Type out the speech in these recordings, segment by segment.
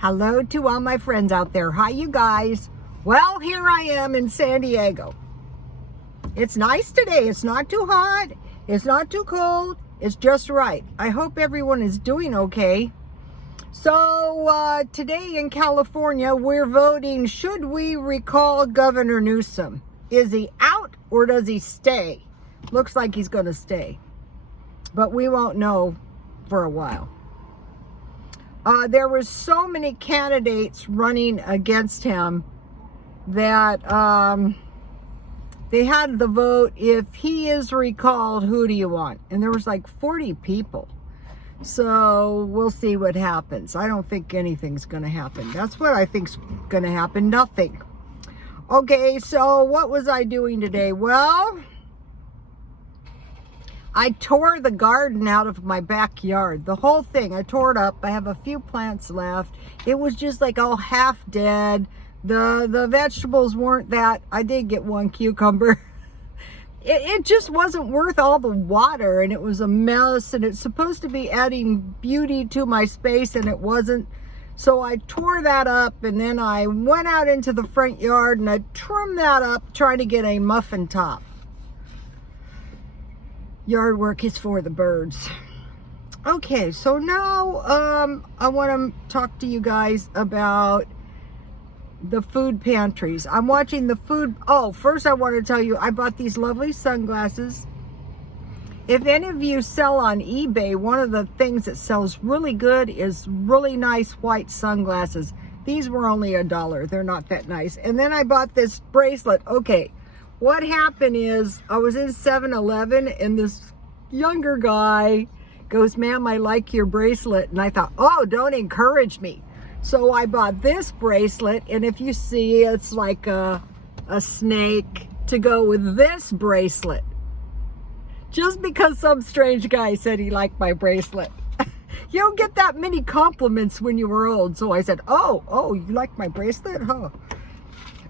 Hello to all my friends out there. Hi, you guys. Well, here I am in San Diego. It's nice today. It's not too hot. It's not too cold. It's just right. I hope everyone is doing okay. So today in California, we're voting, should we recall Governor Newsom? Is he out or does he stay? Looks like he's going to stay. But we won't know for a while. There were so many candidates running against him that they had the vote, if he is recalled, who do you want? And there was like 40 people. So we'll see what happens. I don't think anything's going to happen. That's what I think's going to happen. Nothing. Okay, so what was I doing today? Well, I tore the garden out of my backyard. The whole thing. I tore it up. I have a few plants left. It was just like all half dead. The vegetables weren't that. I did get one cucumber. It just wasn't worth all the water, and it was a mess, and it's supposed to be adding beauty to my space, and it wasn't. So I tore that up, and then I went out into the front yard and I trimmed that up, trying to get a muffin top. Yard work is for the birds. Okay, so now I want to talk to you guys about the food pantries. I'm watching the food. Oh, first I want to tell you, I bought these lovely sunglasses. If any of you sell on eBay, one of the things that sells really good is really nice white sunglasses. These were only $1. They're not that nice. And then I bought this bracelet. Okay, what happened is I was in 7-Eleven and this younger guy goes, "Ma'am, I like your bracelet." And I thought, oh, don't encourage me. So I bought this bracelet, and if you see, it's like a snake to go with this bracelet. Just because some strange guy said he liked my bracelet. You don't get that many compliments when you were old. So I said, oh, you like my bracelet? Huh.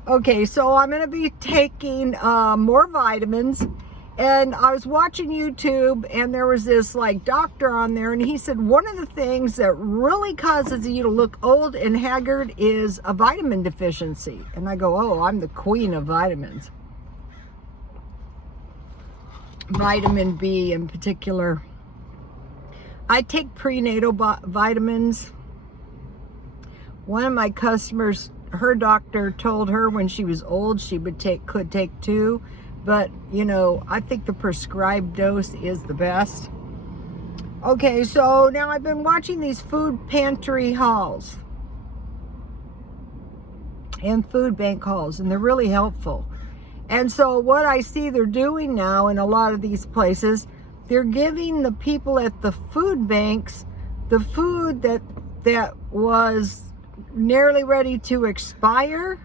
Okay, so I'm going to be taking more vitamins. And I was watching YouTube, and there was this like doctor on there, and he said one of the things that really causes you to look old and haggard is a vitamin deficiency. And I go, oh, I'm the queen of vitamins. Vitamin B in particular. I take prenatal vitamins. One of my customers, her doctor told her when she was old she could take 2. But, you know, I think the prescribed dose is the best. Okay, so now I've been watching these food pantry hauls and food bank hauls, and they're really helpful. And so what I see they're doing now in a lot of these places, they're giving the people at the food banks the food that was nearly ready to expire,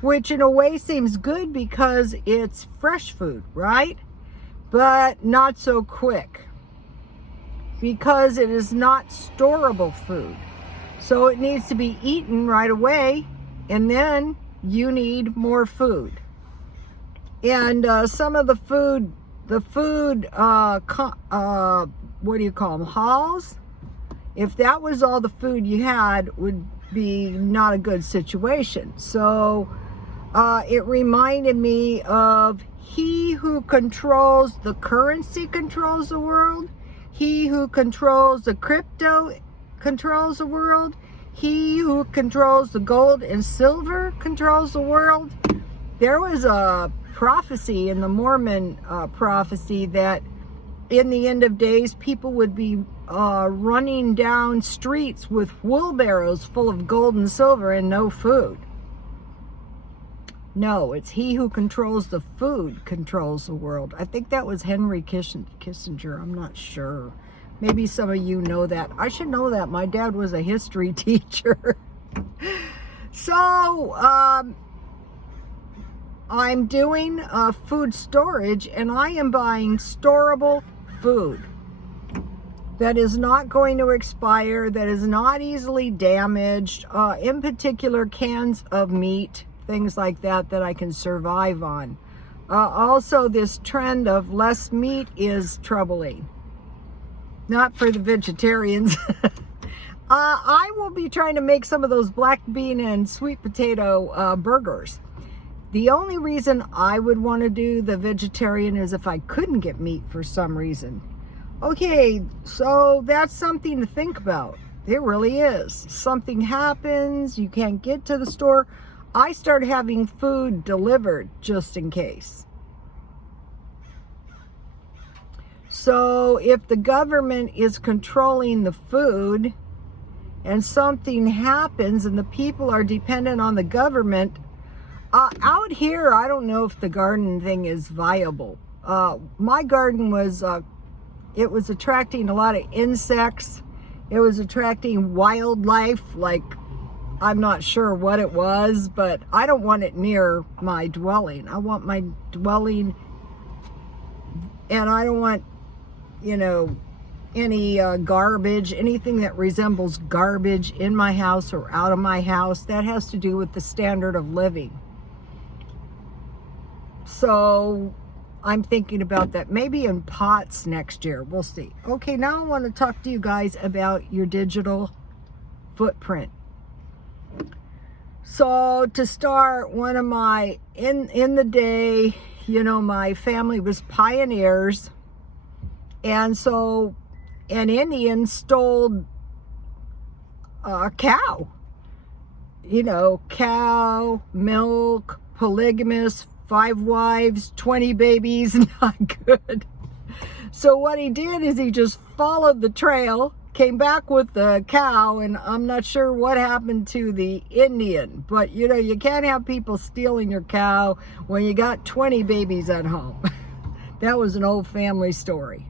which in a way seems good because it's fresh food, right? But not so quick because it is not storable food. So it needs to be eaten right away, and then you need more food. And some of the food, what do you call them, hauls? If that was all the food you had, would be not a good situation. So it reminded me of he who controls the currency controls the world. He who controls the crypto controls the world. He who controls the gold and silver controls the world. There was a prophecy in the Mormon prophecy that in the end of days, people would be running down streets with wheelbarrows full of gold and silver and no food. No, it's he who controls the food controls the world. I think that was Henry Kissinger. I'm not sure. Maybe some of you know that. I should know that. My dad was a history teacher. So, I'm doing food storage, and I am buying storable food that is not going to expire, that is not easily damaged, in particular cans of meat, things like that I can survive on. Also, this trend of less meat is troubling. Not for the vegetarians. I will be trying to make some of those black bean and sweet potato burgers. The only reason I would want to do the vegetarian is if I couldn't get meat for some reason. Okay, so that's something to think about. It really is. Something happens, you can't get to the store. I start having food delivered just in case. So if the government is controlling the food and something happens and the people are dependent on the government, out here, I don't know if the garden thing is viable. My garden was, it was attracting a lot of insects. It was attracting wildlife, like, I'm not sure what it was, but I don't want it near my dwelling. I want my dwelling, and I don't want, you know, any garbage, anything that resembles garbage in my house or out of my house. That has to do with the standard of living. So I'm thinking about that, maybe in pots next year. We'll see. Okay, now I want to talk to you guys about your digital footprint. So to start, one of my, in the day, you know, my family was pioneers. And so an Indian stole a cow. You know, cow, milk, polygamous, 5 wives, 20 babies, not good. So what he did is he just followed the trail, came back with the cow, and I'm not sure what happened to the Indian. But, you know, you can't have people stealing your cow when you got 20 babies at home. That was an old family story.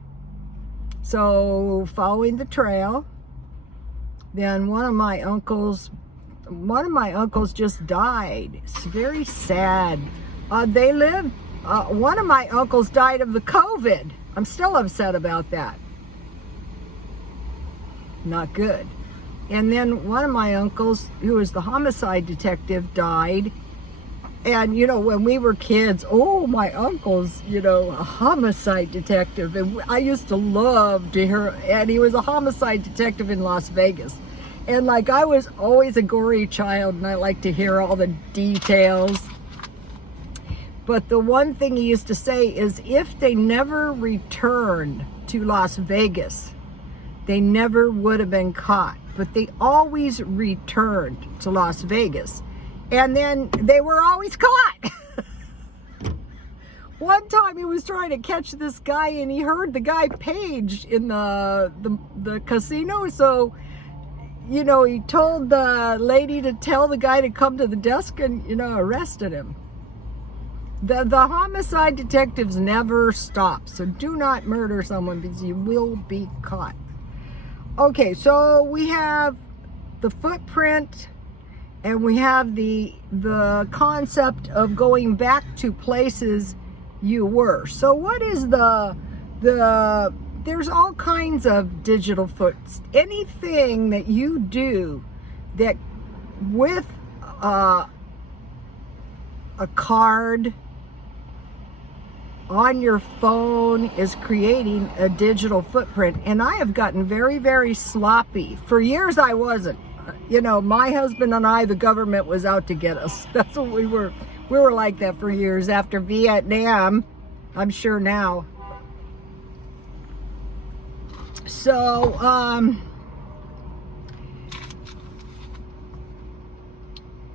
So following the trail, then one of my uncles just died. It's very sad. They lived, one of my uncles died of the COVID. I'm still upset about that. Not good. And then one of my uncles, who was the homicide detective, died. And, you know, when we were kids, oh, my uncle's, you know, a homicide detective. And I used to love to hear, and he was a homicide detective in Las Vegas. And, like, I was always a gory child, and I like to hear all the details. But the one thing he used to say is if they never returned to Las Vegas, they never would have been caught. But they always returned to Las Vegas. And then they were always caught. One time he was trying to catch this guy and he heard the guy paged in the casino. So, you know, he told the lady to tell the guy to come to the desk and, you know, arrested him. The homicide detectives never stop. So do not murder someone because you will be caught. Okay, so we have the footprint. And we have the concept of going back to places you were. So what is there's all kinds of digital anything that you do that with a card on your phone is creating a digital footprint. And I have gotten very, very sloppy. For years I wasn't. You know, my husband and I, the government was out to get us. That's what we were. We were like that for years. After Vietnam, I'm sure now. So,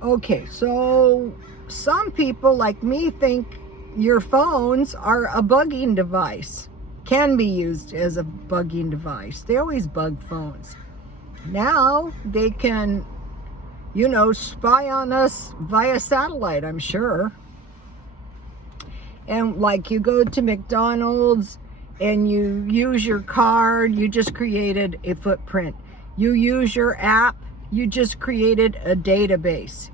okay, so some people like me think your phones are a bugging device. Can be used as a bugging device. They always bug phones. Now they can, you know, spy on us via satellite, I'm sure. And like you go to McDonald's and you use your card, you just created a footprint. You use your app, you just created a database.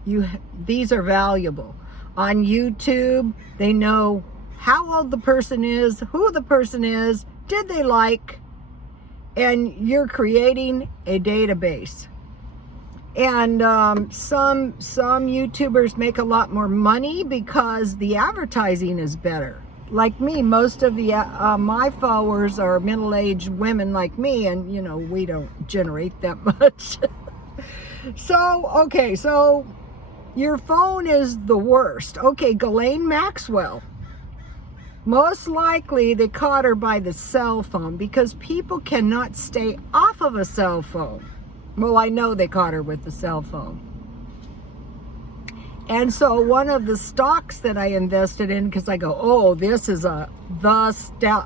These are valuable. On YouTube, they know how old the person is, who the person is, did they like, and you're creating a database. And some YouTubers make a lot more money because the advertising is better. like me, most of the my followers are middle-aged women like me, and you know, we don't generate that much. So, okay, so your phone is the worst. Okay, Ghislaine Maxwell. Most likely they caught her by the cell phone because people cannot stay off of a cell phone. Well, I know they caught her with the cell phone. And so one of the stocks that I invested in, because I go, oh, this is the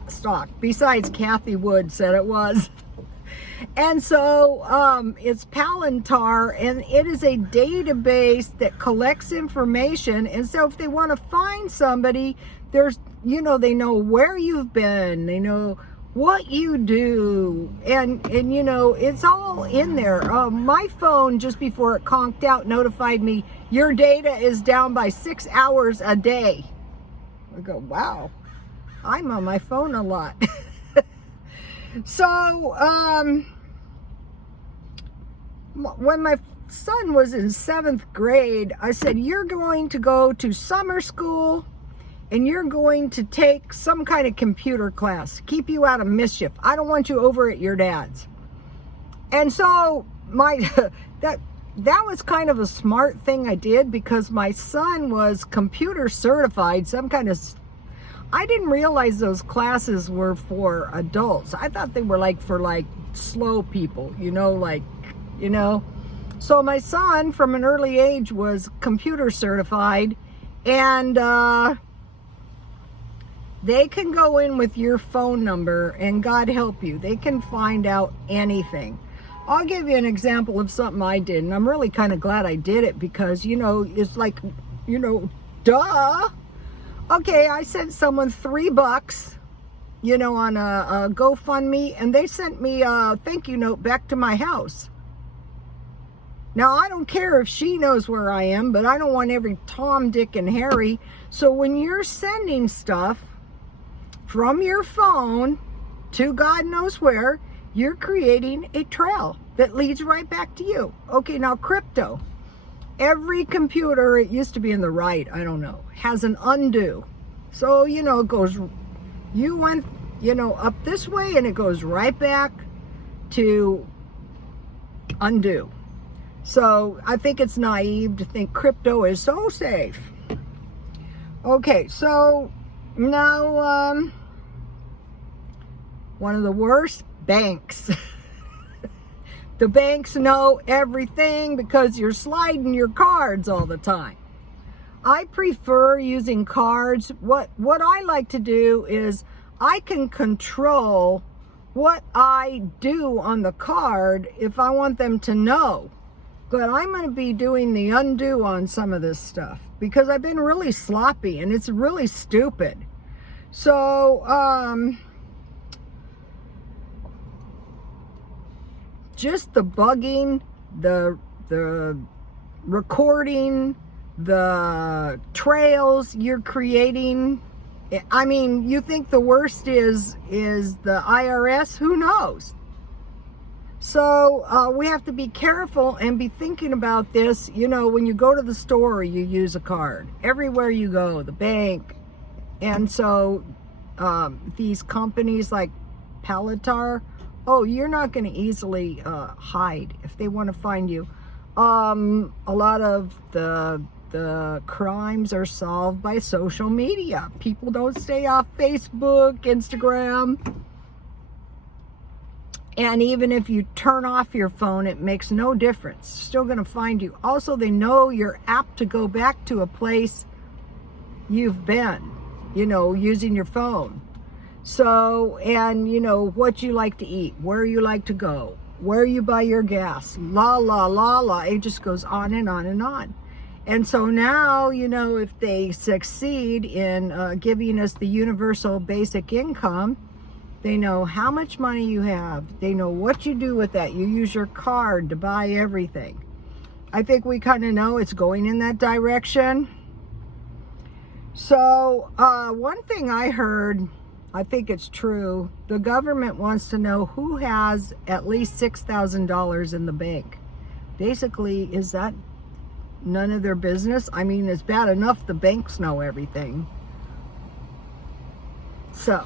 stock. Besides, Kathy Wood said it was. And so it's Palantir, and it is a database that collects information. And so if they want to find somebody, there's, you know, they know where you've been, they know what you do, and you know, it's all in there. My phone, just before it conked out, notified me, your data is down by 6 hours a day. I go, wow, I'm on my phone a lot. So, when my son was in 7th grade, I said, you're going to go to summer school and you're going to take some kind of computer class, keep you out of mischief. I don't want you over at your dad's. And so that was kind of a smart thing I did, because my son was computer certified, some kind of, I didn't realize those classes were for adults. I thought they were like for like slow people, you know, like, you know. So my son from an early age was computer certified, and they can go in with your phone number and God help you, they can find out anything. I'll give you an example of something I did, and I'm really kind of glad I did it, because, you know, it's like, you know, duh. Okay, I sent someone $3, you know, on a GoFundMe, and they sent me a thank you note back to my house. Now, I don't care if she knows where I am, but I don't want every Tom, Dick, and Harry. So when you're sending stuff from your phone to God knows where, you're creating a trail that leads right back to you. Okay, now crypto. Every computer, it used to be in the right, I don't know, has an undo. So, you know, it goes, you went, you know, up this way, and it goes right back to undo. So I think it's naive to think crypto is so safe. Okay, so now one of the worst, banks. The banks know everything because you're sliding your cards all the time. I prefer using cards. What I like to do is I can control what I do on the card if I want them to know. But I'm going to be doing the undo on some of this stuff because I've been really sloppy and it's really stupid. So, just the bugging, the recording, the trails you're creating. I mean, you think the worst is the IRS? Who knows? So we have to be careful and be thinking about this. You know, when you go to the store, you use a card. Everywhere you go, the bank. And so these companies like Palantir, oh, you're not going to easily hide if they want to find you. A lot of the crimes are solved by social media. People don't stay off Facebook, Instagram. And even if you turn off your phone, it makes no difference. Still going to find you. Also, they know you're apt to go back to a place you've been, you know, using your phone. So, and you know, what you like to eat, where you like to go, where you buy your gas, la, la, la, la. It just goes on and on and on. And so now, you know, if they succeed in giving us the universal basic income, they know how much money you have. They know what you do with that. You use your card to buy everything. I think we kind of know it's going in that direction. So, one thing I heard, I think it's true, the government wants to know who has at least $6,000 in the bank. Basically, is that none of their business? I mean, it's bad enough the banks know everything. So,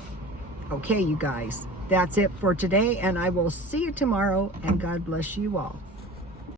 okay, you guys, that's it for today, and I will see you tomorrow, and God bless you all.